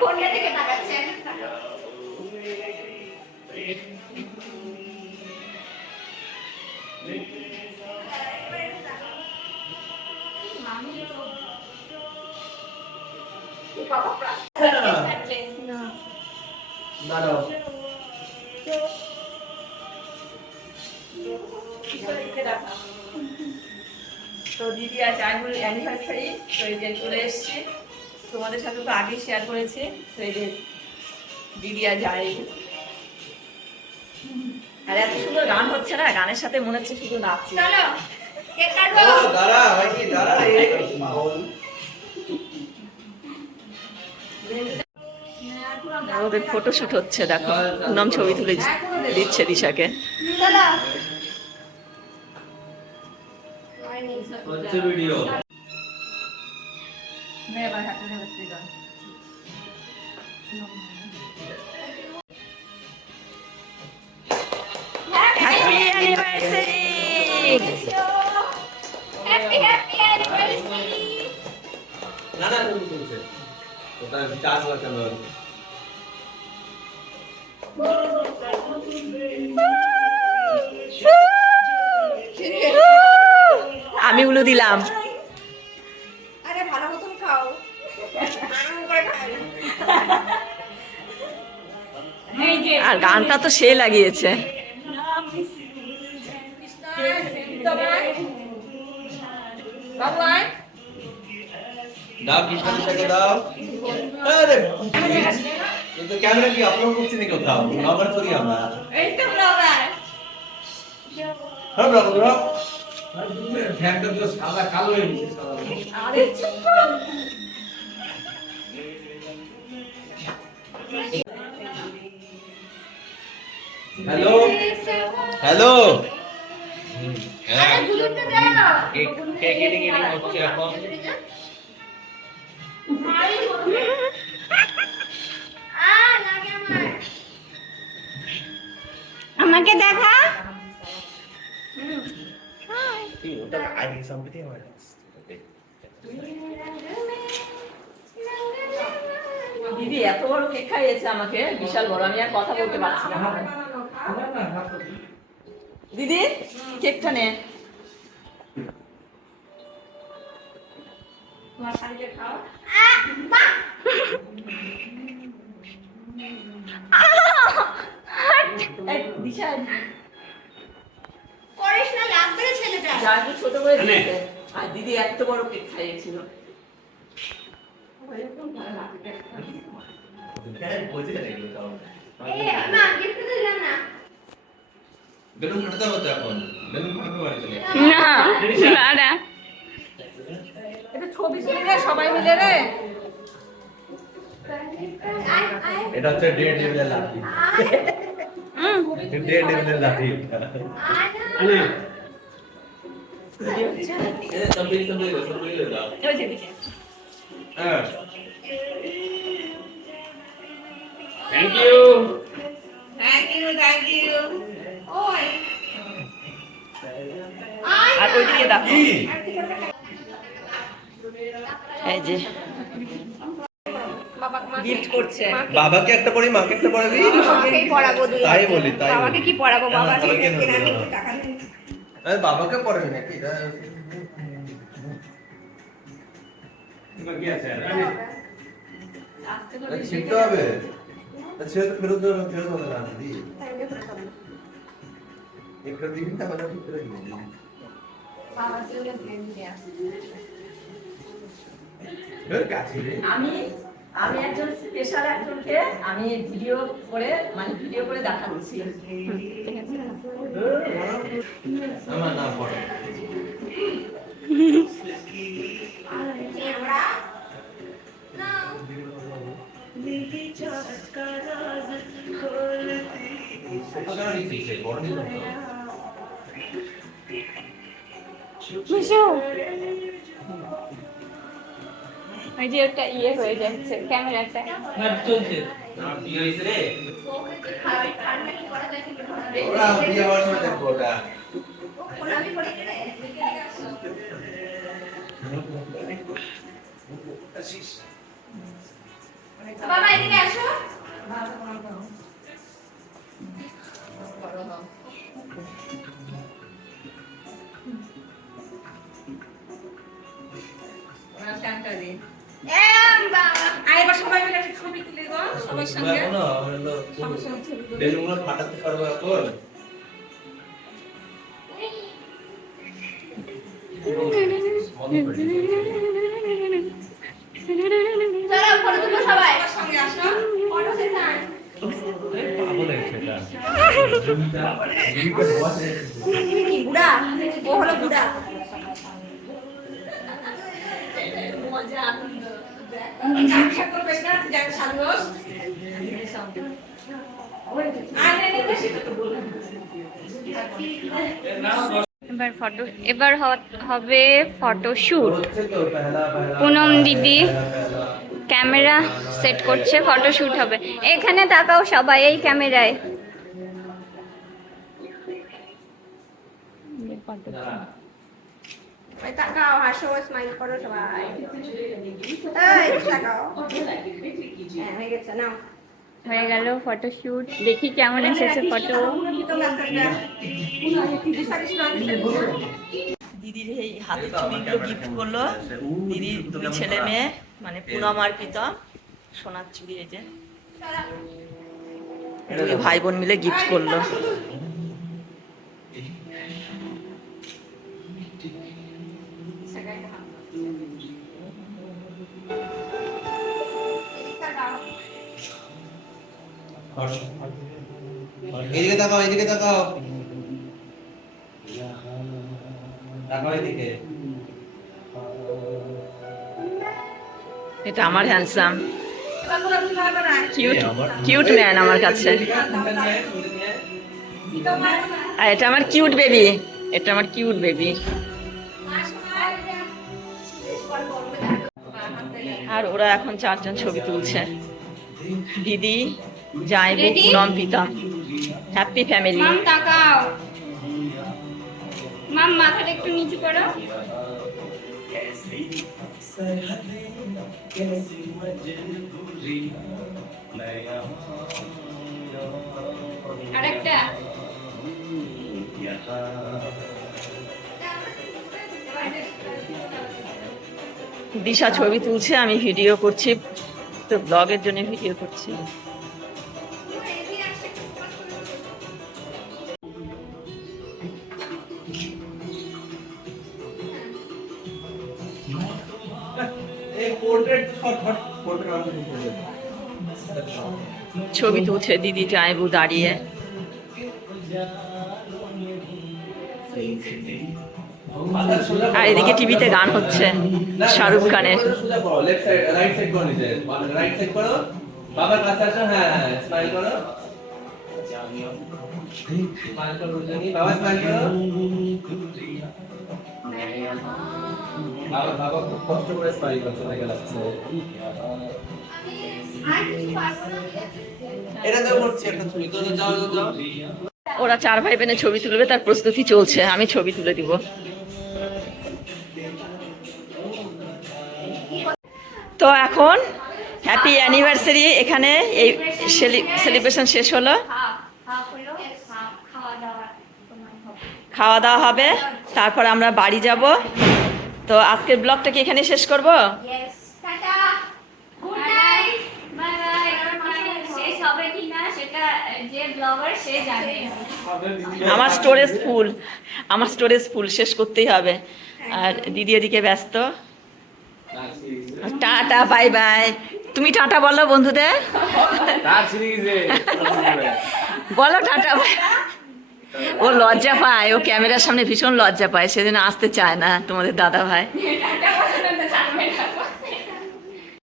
ফোনটা থেকে তাকাচ্ছেন। তো দিদি আজ অ্যানিভার্সারি, তো এই যে চলে এসছি। তোমাদের সাথে তো আগে শেয়ার করেছি। তো এই যে দিদি আজ যায়, আর এত সুন্দর গান হচ্ছে না, গানের সাথে মনে হচ্ছে শুধু নাচছি। চলো কেক কাটবো। দাঁড়া ভাই, দাঁড়া রে। ওদের ফটোশুট হচ্ছে, দেখো পুনম ছবি তুলে দিচ্ছে দিশাকে। চলো হচ্ছে video. Happy anniversary. Happy happy anniversary. না না তুমি শুনছে ওটা চার্জ লাগানো। আমি উলু দিলাম। আরে ভালো মতন খাও, আনন্দ করে খাও। আর গানটা তো সে লাগিয়েছে। দাও কৃষ্ণ দিশাকে দাও। আরে কিন্তু ক্যামেরা কি আপলোড করছি নাকি কোথাও? আমার তো কি আমরা এই তো ব্লগার। হ্যাঁ ব্লগার। ফ্যানটা তো সাদা কালো হয়ে গেছে সাদা। আরে চুপ কর। Hello hello. আরে গুলুতে দাও না। কেক এডিটিং হচ্ছে এখন। লাগে আমার। আমাকে দেখা। ওটা আগে সম্পত্তি হয়। দিদি এত বড় কেক খাইয়েছে আমাকে, বিশাল বড়, আমি আর কথা বলতে পারছি না। দিদি কেকটা নে। তোমার শাড়িটা খাও। এই দিশা, করিস না, লাগবে রে ছেলেটা। যা একটু ছোট করে দিয়েছে। আর দিদি এত বড় কেক খাইয়েছিল। এই না গিফট দিলাম না। বেলুন ফাটাতে হতো এখন। বেলুন ফাটাতে পারছে না। না না, এটা ছবি তুলে নে সবাই মিলে রে। আয় আয় এটা হচ্ছে ডেড লেভেলের লাঠি। ডেড লেভেলের লাঠি। আয় না। এ তবলিগ দাও। ওই যে দিকে। হ্যাঁ। Thank you. Thank you thank you. ওই আয় আর ওইদিকে দেখো, কি? এই যে গিফট করছে। বাবাকে একটা পড়ি, মাকে একটা পড়াবি? বাবাকেই পড়াবো দুই। তাই বলি, তাই বাবাকে বলি। কি পড়াবো? বাবা হ্যাঁ, থেকে বাবাকে কেন পড়াবো। টাকা নেই। আরে বাবাকে পড়াবি নাকি? কি আছে? আস্তে করে ছিটতে হবে। ছেড়ে তো ফেরত দেবে, ফেরত হবে না দিদি। একটা দিবি না, মানে ঠিক করে দিবি। এর কাছে রে। আমি আমি একজন স্পেশাল একজনকে আমি ভিডিও করে, মানে ভিডিও করে দেখাচ্ছি। আমার না পড়ে। আমরা নাও। ছোট কেন নিচ্ছিস? এই বড় নিতে হবে। ওই যে একটা ইয়ে হয়ে যাচ্ছে ক্যামেরাটা। না চলছে। না, কি হয়েছে রে? ওরা বিয়ে হওয়ার সময় দেখবো ওটা। বাবা এদিকে আসো। বাবা আর এবার সবাই মিলে একটা ছবি তুলে গো সবার সঙ্গে। বেলুনগুলো ফাটাতে পারবো এখন? চলো ফটো তুলো সবাই। সবার সঙ্গে আসো। Photo session. পাগল হয়েছে এটা। তুমি কি বুড়া? ও হলো বুড়া। মজা আনন্দ। ব্যবসা করবে না যাই সাজোস। সেটা তো বললাম। এবার হবে ফটোশুট। হচ্ছে তো পহলা পহলা পুনম দিদি ক্যামেরা সেট করছে, ফটোশুট হবে। এখানে তাকাও সবাই, এই ক্যামেরায়। ওই তাকাও, হাসো, স্মাইল করো সবাই। এই তাকাও। হ্যাঁ হয়ে গেছে নাও। হয়ে গেল ফটোশুট। দেখি কেমন এসেছে ফটো। দিদির এই হাতের ছবিগুলো গিফট করলো দিদির দুই ছেলে মেয়ে, মানে পুনম আর প্রীতম। সোনার চুড়ি এই যে দুই ভাই বোন মিলে গিফট করলো। এদিকে তাকাও, এদিকে তাকাও। তাকাও এদিকে। এটা আমার হ্যান্ডসাম কিউট কিউট ম্যান আমার কাছে। আর এটা আমার কিউট বেবি, এটা আমার কিউট বেবি। আর ওরা এখন চারজন ছবি তুলছে, দিদি, Zaibu, Poonam, Pritam. Happy family. Mum তাকাও, মাম মাথাটা একটু নিচু করো। আরেকটা। দিশা ছবি তুলছে, আমি ভিডিও করছি, তো ব্লগের জন্য ভিডিও করছি। এই পোর্ট্রেট শট পোর্ট্রেট ছবি তুলছে দিদি, জাইবু দাঁড়িয়ে। আর এদিকে টিভিতে গান হচ্ছে শাহরুখ খানের। লেফট সাইড রাইট সাইড করো, নিচে রাইট সাইড করো, বাবার কাছে আসো। হ্যাঁ স্মাইল করো, স্মাইল করো, বাবা স্মাইল করো। বাবা বাবা খুব কষ্ট করে স্মাইল করছে, দেখে লাগছে। এটা তো করছি একটা ছবি, তো যাও যাও যাও। ওরা চার ভাই বোনের ছবি তুলবে, তার প্রস্তুতি চলছে, আমি ছবি তুলে দিব। তো এখন হ্যাপি অ্যানিভার্সারি, এখানে এই সেলিব্রেশন শেষ হলো, খাওয়া দাওয়া হবে, তারপর আমরা বাড়ি যাব। তো আজকের ব্লগটাকে এখানে শেষ করব। Yes tata good night bye bye. শেষ হবে কিনা সেটা যে ব্লগার সে জানে। আমার স্টোরেজ ফুল, আমার স্টোরেজ ফুল, শেষ করতেই হবে। আর দিদি এদিকে ব্যস্ত। Tata bye bye. তুমি টাটা বলো বন্ধুদের, বলো টাটা বাই। ও লজ্জা পায়, ও ক্যামেরার সামনে ভীষণ লজ্জা পায়, সেদিন আসতে চায় না তোমাদের দাদা ভাই।